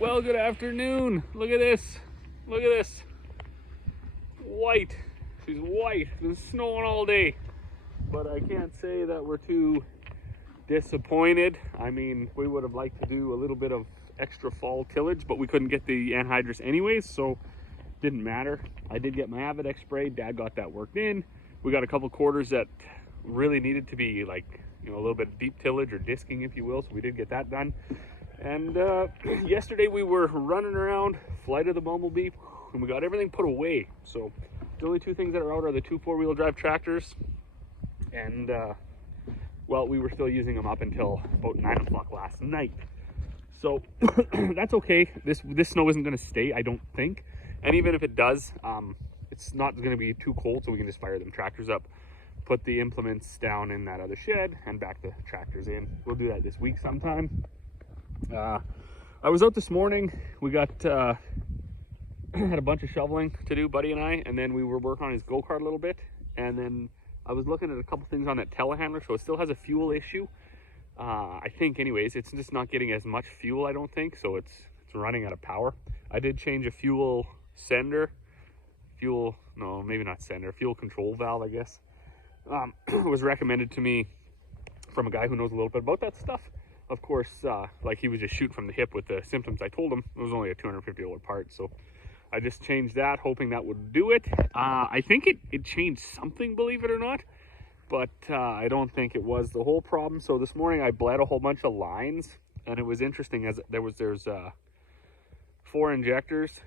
Well, good afternoon. Look at this. Look at this. White. She's white. It's been snowing all day. But I can't say that we're too disappointed. I mean, we would have liked to do a little bit of extra fall tillage, but we couldn't get the anhydrous anyways, so didn't matter. I did get my Avidex sprayed. Dad got that worked in. We got a couple quarters that really needed to be a little bit of deep tillage or disking, if you will, so we did get that done. And yesterday we were running around Flight of the Bumblebee, and we got everything put away. So the only two things that are out are the two four-wheel drive tractors, and well, we were still using them up until about 9 o'clock last night. So that's okay. This snow isn't going to stay, I don't think. And even if it does, it's not going to be too cold, so we can just fire them tractors up, put the implements down in that other shed, and back the tractors in. We'll do that this week sometime. I was out this morning. We got had a bunch of shoveling to do, Buddy and I, and then we were working on his go-kart a little bit, and then I was looking at a couple things on that telehandler, so it still has a fuel issue. I think anyways, it's just not getting as much fuel, I don't think, so it's running out of power. I did change a fuel control valve, I guess. Was recommended to me from a guy who knows a little bit about that stuff. Of course, he was just shooting from the hip with the symptoms I told him. It was only a $250 part, so I just changed that, hoping that would do it. I think it changed something, believe it or not, but I don't think it was the whole problem. So this morning I bled a whole bunch of lines, and it was interesting as there's 4 injectors,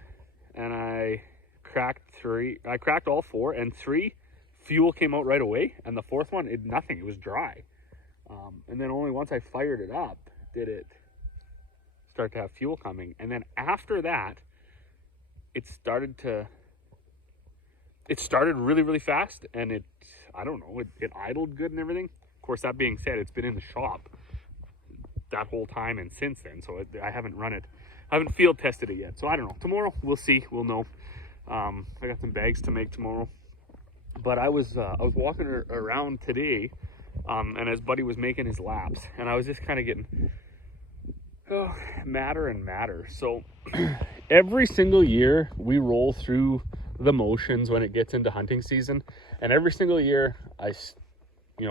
and I cracked 3. I cracked all 4, and 3 fuel came out right away, and the 4th one, nothing. It was dry. And then only once I fired it up did it start to have fuel coming. And then after that, it started really, really fast, and it idled good and everything. Of course, that being said, it's been in the shop that whole time and since then, so I haven't run it. I haven't field tested it yet, so I don't know. Tomorrow, we'll see. We'll know. I got some bags to make tomorrow. But I was walking around today, and as Buddy was making his laps, and I was just kind of getting madder and madder. So every single year we roll through the motions when it gets into hunting season, and every single year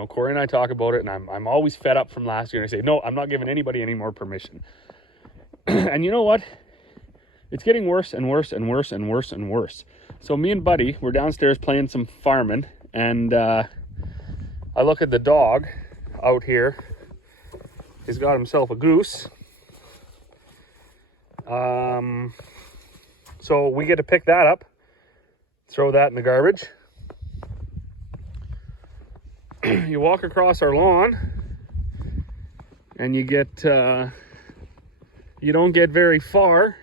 Corey and I talk about it, and I'm always fed up from last year, and I say, no, I'm not giving anybody any more permission. And you know what? It's getting worse and worse and worse and worse and worse. So me and Buddy were downstairs playing some farming, and I look at the dog out here. He's got himself a goose. So we get to pick that up, throw that in the garbage. You walk across our lawn, and you don't get very far,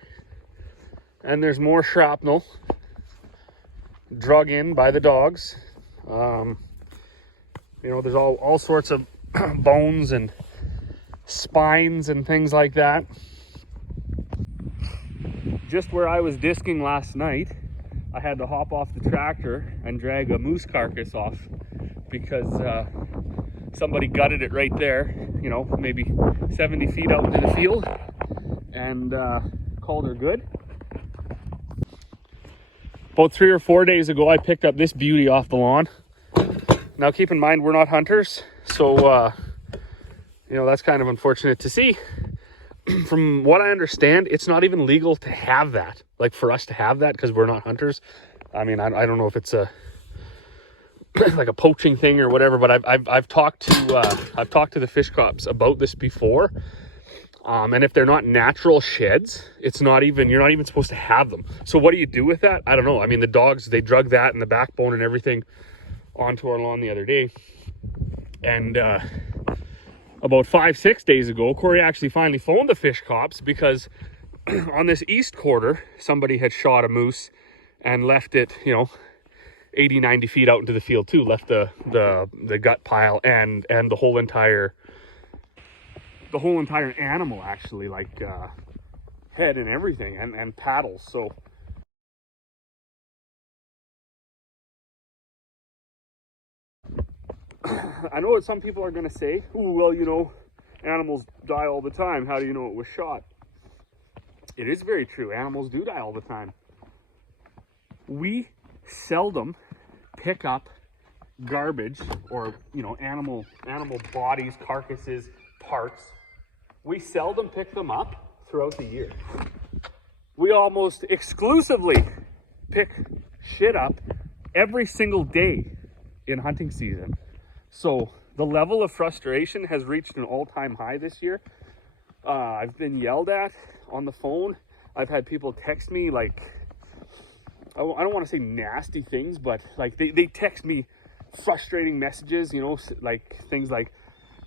and there's more shrapnel drug in by the dogs. There's all sorts of bones and spines and things like that. Just where I was disking last night, I had to hop off the tractor and drag a moose carcass off because somebody gutted it right there, maybe 70 feet out into the field, and called her good. About 3 or 4 days ago, I picked up this beauty off the lawn. Now, keep in mind, we're not hunters, so, that's kind of unfortunate to see. From what I understand, it's not even legal to have that, for us to have that, because we're not hunters. I mean, I don't know if it's a poaching thing or whatever, but I've talked to the fish cops about this before. And if they're not natural sheds, you're not even supposed to have them. So what do you do with that? I don't know. I mean, the dogs, they drug that and the backbone and everything onto our lawn the other day. And about 5-6 days ago, Corey actually finally phoned the fish cops because on this east quarter, somebody had shot a moose and left it, 80-90 feet out into the field too. Left the gut pile and the whole entire animal, actually, head and everything, and paddles. So I know what some people are going to say. Ooh, well, animals die all the time. How do you know it was shot? It is very true. Animals do die all the time. We seldom pick up garbage or, you know, animal bodies, carcasses, parts. We seldom pick them up throughout the year. We almost exclusively pick shit up every single day in hunting season. So the level of frustration has reached an all-time high this year. I've been yelled at on the phone. I've had people text me like, I don't want to say nasty things, but like they text me frustrating messages, you know, like things like,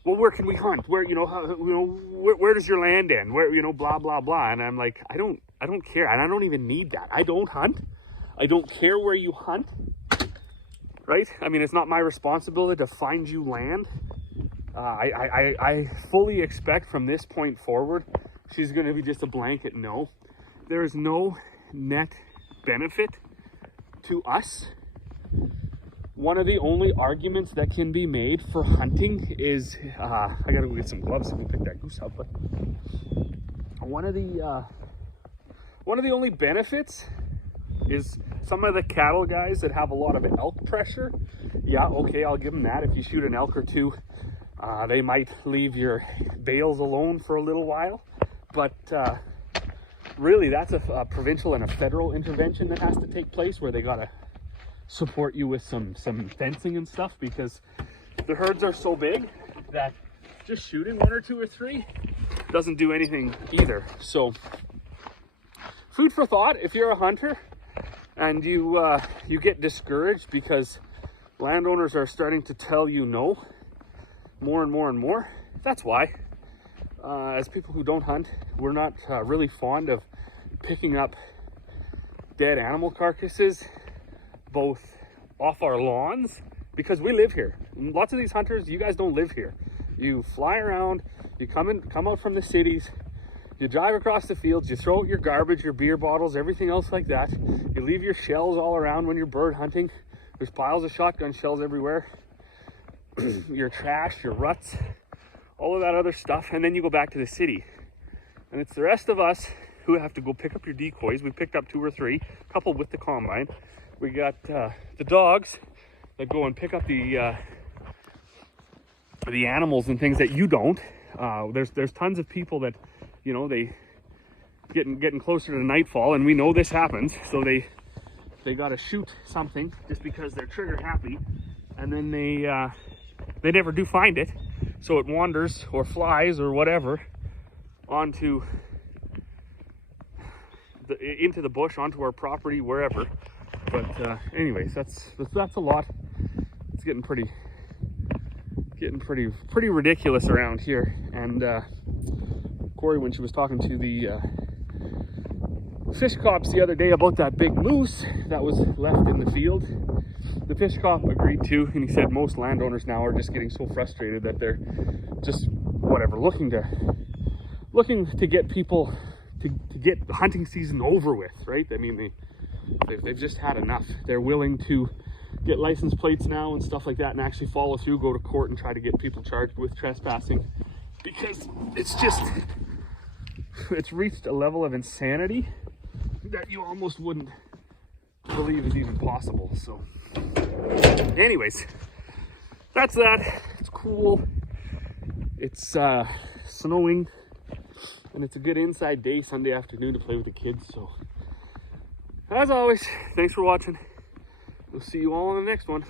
well, where can we hunt? Where, you know, where does your land end? Where, you know, blah, blah, blah. And I'm like, I don't care. And I don't even need that. I don't hunt. I don't care where you hunt, right? I mean, it's not my responsibility to find you land. I fully expect from this point forward, she's going to be just a blanket no. There is no net benefit to us. One of the only arguments that can be made for hunting is, I gotta go get some gloves to go pick that goose up, but one of the only benefits is some of the cattle guys that have a lot of elk pressure. Yeah, okay, I'll give them that. If you shoot an elk or two, they might leave your bales alone for a little while, but really that's a provincial and a federal intervention that has to take place, where they gotta support you with some fencing and stuff, because the herds are so big that just shooting one or two or three doesn't do anything either. So food for thought if you're a hunter and you get discouraged because landowners are starting to tell you no more and more and more. That's why as people who don't hunt, we're not really fond of picking up dead animal carcasses both off our lawns, because we live here. Lots of these hunters, you guys don't live here. You fly around, you come out from the cities, you drive across the fields, you throw out your garbage, your beer bottles, everything else like that. You leave your shells all around when you're bird hunting. There's piles of shotgun shells everywhere. Your trash, your ruts, all of that other stuff, and then you go back to the city. And it's the rest of us who have to go pick up your decoys. We picked up 2 or 3, coupled with the combine. We got the dogs that go and pick up the animals and things that you don't. There's tons of people that, you know, they getting closer to nightfall, and we know this happens. So they got to shoot something just because they're trigger happy, and then they never do find it, so it wanders or flies or whatever onto into the bush, onto our property, wherever. But anyways, that's a lot. It's getting pretty ridiculous around here. And Corey, when she was talking to the fish cops the other day about that big moose that was left in the field, the fish cop agreed too, and he said most landowners now are just getting so frustrated that they're just looking to get people to get hunting season over with, right? I mean, they've just had enough. They're willing to get license plates now and stuff like that, and actually follow through, go to court and try to get people charged with trespassing, because it's reached a level of insanity that you almost wouldn't believe is even possible. So anyways, that's that. It's cool. It's snowing, and it's a good inside day Sunday afternoon to play with the kids. So as always, thanks for watching. We'll see you all on the next one.